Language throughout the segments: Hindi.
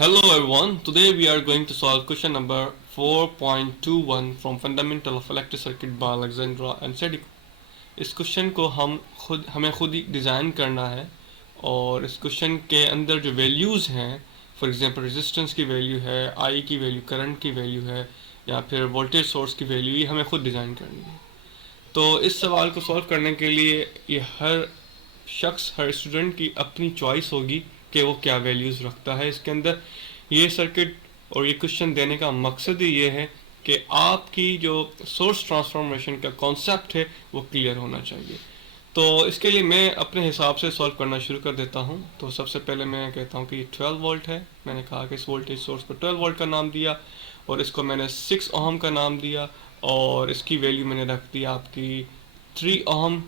Hello everyone, today we are going to solve question number 4.21 from Fundamental of Electric Circuit by Alexandra and Sedico. इस क्वेश्चन को हमें खुद ही डिज़ाइन करना है और इस क्वेश्चन के अंदर जो वैल्यूज़ हैं, फॉर एग्जांपल रेजिस्टेंस की वैल्यू है, आई की वैल्यू, करंट की वैल्यू है या फिर वोल्टेज सोर्स की वैल्यू, ये हमें खुद डिज़ाइन करनी है। तो इस सवाल को सॉल्व करने के लिए ये हर शख्स, हर स्टूडेंट की अपनी चॉइस होगी कि वो क्या वैल्यूज़ रखता है इसके अंदर। ये सर्किट और ये क्वेश्चन देने का मकसद ही ये है कि आपकी जो सोर्स ट्रांसफॉर्मेशन का कॉन्सेप्ट है वो क्लियर होना चाहिए। तो इसके लिए मैं अपने हिसाब से सॉल्व करना शुरू कर देता हूँ। तो सबसे पहले मैं कहता हूँ कि 12 वोल्ट है। मैंने कहा कि इस वोल्टेज सोर्स को 12 वोल्ट का नाम दिया और इसको मैंने 6 ओहम का नाम दिया और इसकी वैल्यू मैंने रख दी आपकी 3 ओहम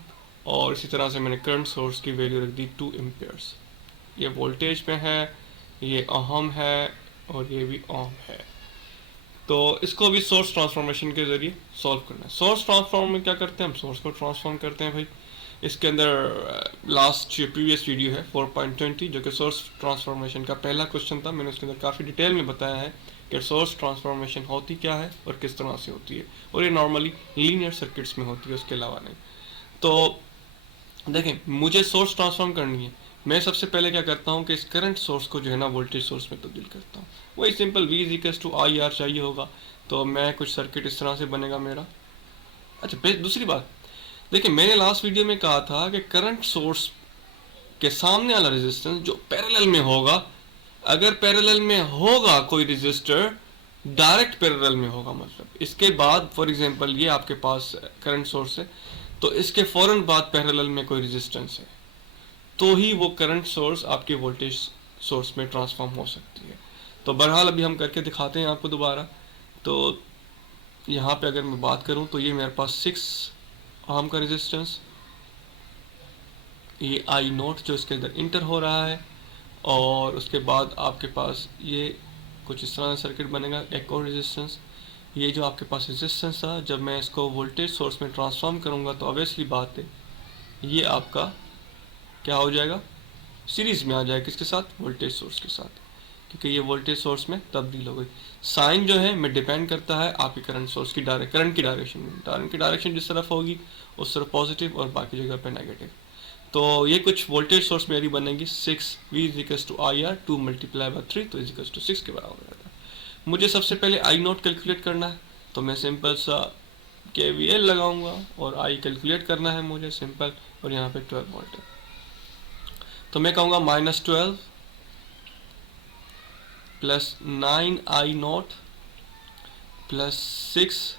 और इसी तरह से मैंने करंट सोर्स की वैल्यू रख दी 2 एम्पेयर्स। ये वोल्टेज में है, ये ओहम है और ये भी ओहम है। तो इसको भी सोर्स ट्रांसफॉर्मेशन के जरिए सॉल्व करना है। सोर्स ट्रांसफॉर्म में क्या करते हैं, हम सोर्स को ट्रांसफॉर्म करते हैं भाई। इसके अंदर लास्ट प्रीवियस वीडियो है 4.20 जो कि सोर्स ट्रांसफॉर्मेशन का पहला क्वेश्चन था। मैंने उसके अंदर काफ़ी डिटेल में बताया है कि सोर्स ट्रांसफॉर्मेशन होती क्या है और किस तरह से होती है, और ये नॉर्मली लीनियर सर्किट्स में होती है, उसके अलावा नहीं। तो देखें, मुझे सोर्स ट्रांसफॉर्म करनी है। मैं सबसे पहले क्या करता हूँ कि इस करंट सोर्स को जो है ना वोल्टेज सोर्स में तब्दील करता हूँ। वही simple V equals to I R चाहिए होगा, तो मैं कुछ सर्किट इस तरह से बनेगा मेरा। अच्छा, दूसरी बात देखिए, मैंने लास्ट वीडियो में कहा था कि करंट सोर्स के सामने वाला रेजिस्टेंस जो पैरेलल में होगा, अगर पैरेलल में होगा कोई रेजिस्टर, डायरेक्ट पैरेलल में होगा, मतलब इसके बाद फॉर एग्जांपल ये आपके पास करंट सोर्स है, तो इसके फौरन बाद पैरेलल में कोई रेजिस्टेंस है, तो ही वो करंट सोर्स आपके वोल्टेज सोर्स में ट्रांसफॉर्म हो सकती है। तो बहरहाल अभी हम करके दिखाते हैं आपको दोबारा। तो यहाँ पे अगर मैं बात करूँ तो ये मेरे पास 6 ओहम का रेजिस्टेंस, ये आई नोट जो इसके अंदर इंटर हो रहा है, और उसके बाद आपके पास ये कुछ इस तरह का सर्किट बनेगा। एक और रेजिस्टेंस, ये जो आपके पास रेजिस्टेंस था, जब मैं इसको वोल्टेज सोर्स में ट्रांसफॉर्म करूँगा तो ऑब्वियसली बात है ये आपका क्या हो जाएगा, सीरीज में आ जाएगा। किसके साथ, वोल्टेज सोर्स के साथ, क्योंकि ये वोल्टेज सोर्स में तब्दील हो गई। साइन जो है मैं डिपेंड करता है आपकी करंट सोर्स की करंट की डायरेक्शन में। करंट की डायरेक्शन जिस तरफ होगी उस तरफ पॉजिटिव और बाकी जगह पे नेगेटिव। तो ये कुछ वोल्टेज सोर्स मेरी बनेगी 6 V equals to I R 2 multiply by 3, तो इक्वल्स टू 6 के बराबर रहता है। मुझे सबसे पहले आई नोट कैलकुलेट करना है, तो मैं सिंपल सा KVL लगाऊंगा और आई कैलकुलेट करना है मुझे सिंपल, और यहाँ पे 12 वोल्ट है, तो मैं कहूँगा -12 plus 9 I naught plus 6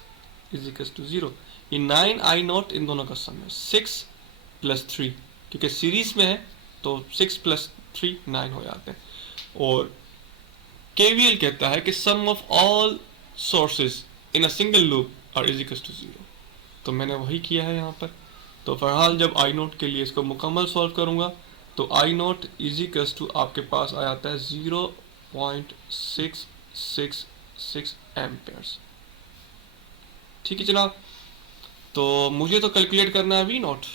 is equal to 0। ये 9 आई नोट इन दोनों का सम है, 6 प्लस 3, क्योंकि सीरीज में है तो 6 प्लस 3 9 हो जाते हैं। और KVL कहता है कि sum of all sources in a single loop are is equal to 0। तो मैंने वही किया है यहाँ पर। तो फिलहाल जब आई नोट के लिए इसको मुकम्मल सॉल्व करूँगा तो आई नोट इज इक्वल टू आपके पास आ जाता है 0.666 एम्पेयर्स। ठीक है जनाब, तो मुझे तो कैलकुलेट करना है वी नोट।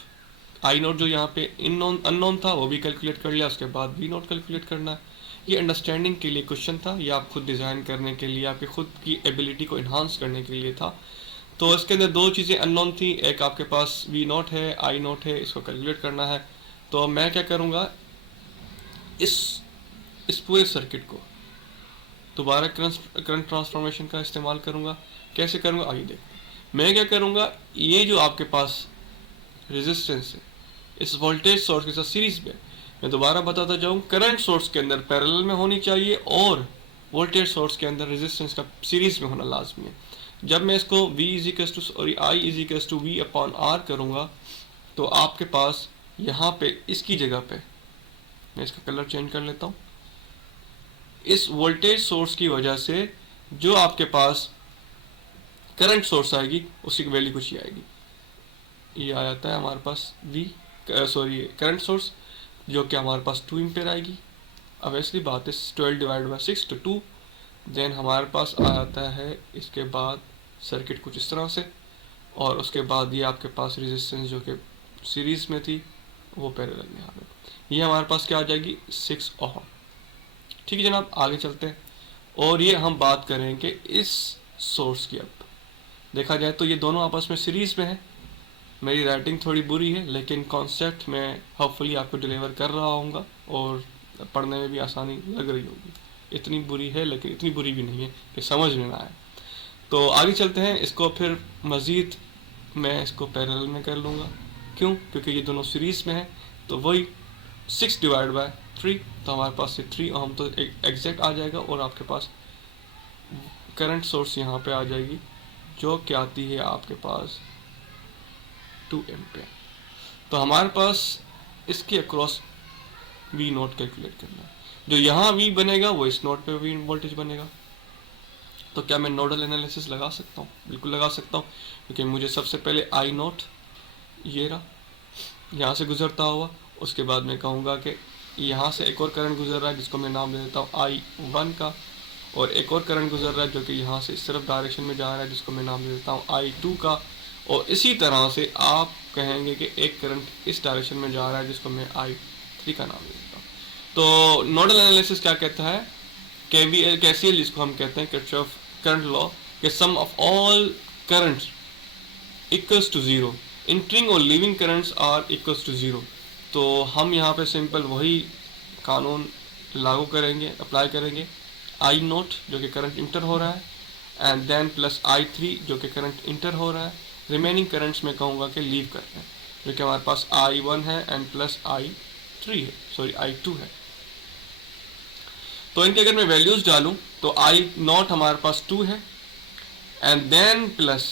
आई नोट जो यहाँ पे अननोन था वो भी कैलकुलेट कर लिया, उसके बाद वी नोट कैलकुलेट करना है। ये अंडरस्टैंडिंग के लिए क्वेश्चन था, ये आप खुद डिज़ाइन करने के लिए, आपके खुद की एबिलिटी को इन्हांस करने के लिए था। तो इसके अंदर दो चीज़ें अननोन थी, एक आपके पास वी नोट है, आई नोट है, इसको कैलकुलेट करना है। तो मैं क्या करूँगा, इस पूरे सर्किट को दोबारा करंट ट्रांसफॉर्मेशन का इस्तेमाल करूँगा। कैसे करूँगा आइए देखते हैं। मैं क्या करूँगा, ये जो आपके पास रेजिस्टेंस है इस वोल्टेज सोर्स के साथ सीरीज में, मैं दोबारा बताता जाऊँ, करंट सोर्स के अंदर पैरेलल में होनी चाहिए और वोल्टेज सोर्स के अंदर रेजिस्टेंस का सीरीज में होना लाजमी है। जब मैं इसको V equals to sorry I is equals to V upon R करूँगा तो आपके पास यहाँ पे इसकी जगह पे मैं इसका कलर चेंज कर लेता हूँ। इस वोल्टेज सोर्स की वजह से जो आपके पास करंट सोर्स आएगी उसकी वैल्यू कुछ ही आएगी। ये आ जाता है हमारे पास करंट सोर्स जो कि हमारे पास 2 एम्पेयर आएगी। अब ऐसी बात है 12 डिवाइड बाई 6 तो 2। देन हमारे पास आ जाता है इसके बाद सर्किट कुछ इस तरह से, और उसके बाद ये आपके पास रेजिस्टेंस जो कि सीरीज में थी वो पैरेलल में आ गई। ये हमारे पास क्या आ जाएगी 6 ओहम। ठीक है जनाब, आगे चलते हैं और ये हम बात करेंगे इस सोर्स की। अब देखा जाए तो ये दोनों आपस में सीरीज में है। मेरी राइटिंग थोड़ी बुरी है लेकिन कॉन्सेप्ट मैं होपफुली आपको डिलीवर कर रहा हूँगा और पढ़ने में भी आसानी लग रही होगी। इतनी बुरी है लेकिन इतनी बुरी भी नहीं है कि समझ में ना आए। तो आगे चलते हैं, इसको फिर मज़ीद मैं इसको पैरेलल में कर लूँगा। क्यों? क्योंकि ये दोनों सीरीज़ में है। तो वही 6/3, तो हमारे पास से 3 ओम तो एग्जैक्ट आ जाएगा और आपके पास करंट सोर्स यहाँ पे आ जाएगी जो कि आती है आपके पास 2 एम्पियर। तो हमारे पास इसके अक्रॉस वी नोट कैलकुलेट करना है। जो यहाँ वी बनेगा वो इस नोट पे वी वोल्टेज बनेगा। तो क्या मैं नोडल एनालिसिस लगा सकता हूँ? बिल्कुल लगा सकता हूँ, क्योंकि मुझे सबसे पहले आई नोट ये रहा यहाँ से गुजरता हुआ, उसके बाद मैं कहूँगा कि यहाँ से एक और करंट गुजर रहा है जिसको मैं नाम दे देता हूँ I1 का, और एक और करंट गुजर रहा है जो कि यहाँ से इस तरफ डायरेक्शन में जा रहा है जिसको मैं नाम दे देता हूँ I2 का, और इसी तरह से आप कहेंगे कि एक करंट इस डायरेक्शन में जा रहा है जिसको मैं I3 का नाम दे देता हूँ। तो नोडल एनालिसिस क्या कहता है? KCL जिसको हम कहते हैं किरचॉफ करंट लॉ, के sum of all currents equals to 0, entering और leaving currents are equals to 0। तो हम यहाँ पे सिंपल वही कानून लागू करेंगे, अप्लाई करेंगे। आई नोट जो कि करंट इंटर हो रहा है एंड देन प्लस I3 जो कि करंट इंटर हो रहा है, रिमेनिंग करंट्स में कहूँगा कि लीव कर रहे हैं जो कि हमारे पास I1 है एंड प्लस I3 है, सॉरी I2 है। तो इनके अगर मैं वैल्यूज डालूं तो I नॉट हमारे पास 2 है एंड देन प्लस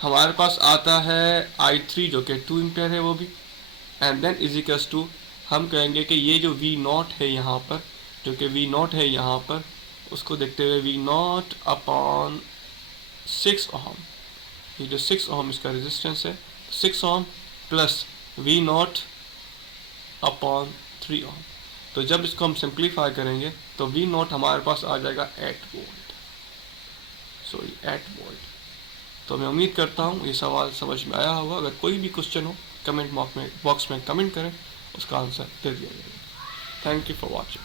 हमारे पास आता है I3 जो कि 2 एम्पियर है वो भी, एंड देन इजिकल्स टू हम कहेंगे कि ये जो V नॉट है यहाँ पर, जो कि V नॉट है यहाँ पर, उसको देखते हुए V नॉट अपॉन 6 ओम, ये जो 6 ओम इसका रेजिस्टेंस है, 6 ohm plus V not upon 3 ओम। तो जब इसको हम सिंप्लीफाई करेंगे तो V नॉट हमारे पास आ जाएगा 8 वोल्ट, सॉरी 8 वोल्ट। तो मैं उम्मीद करता हूँ ये सवाल समझ में आया होगा। अगर कोई भी क्वेश्चन हो कमेंट बॉक्स में कमेंट करें, उसका आंसर दे दिया जाएगा। Thank you for watching.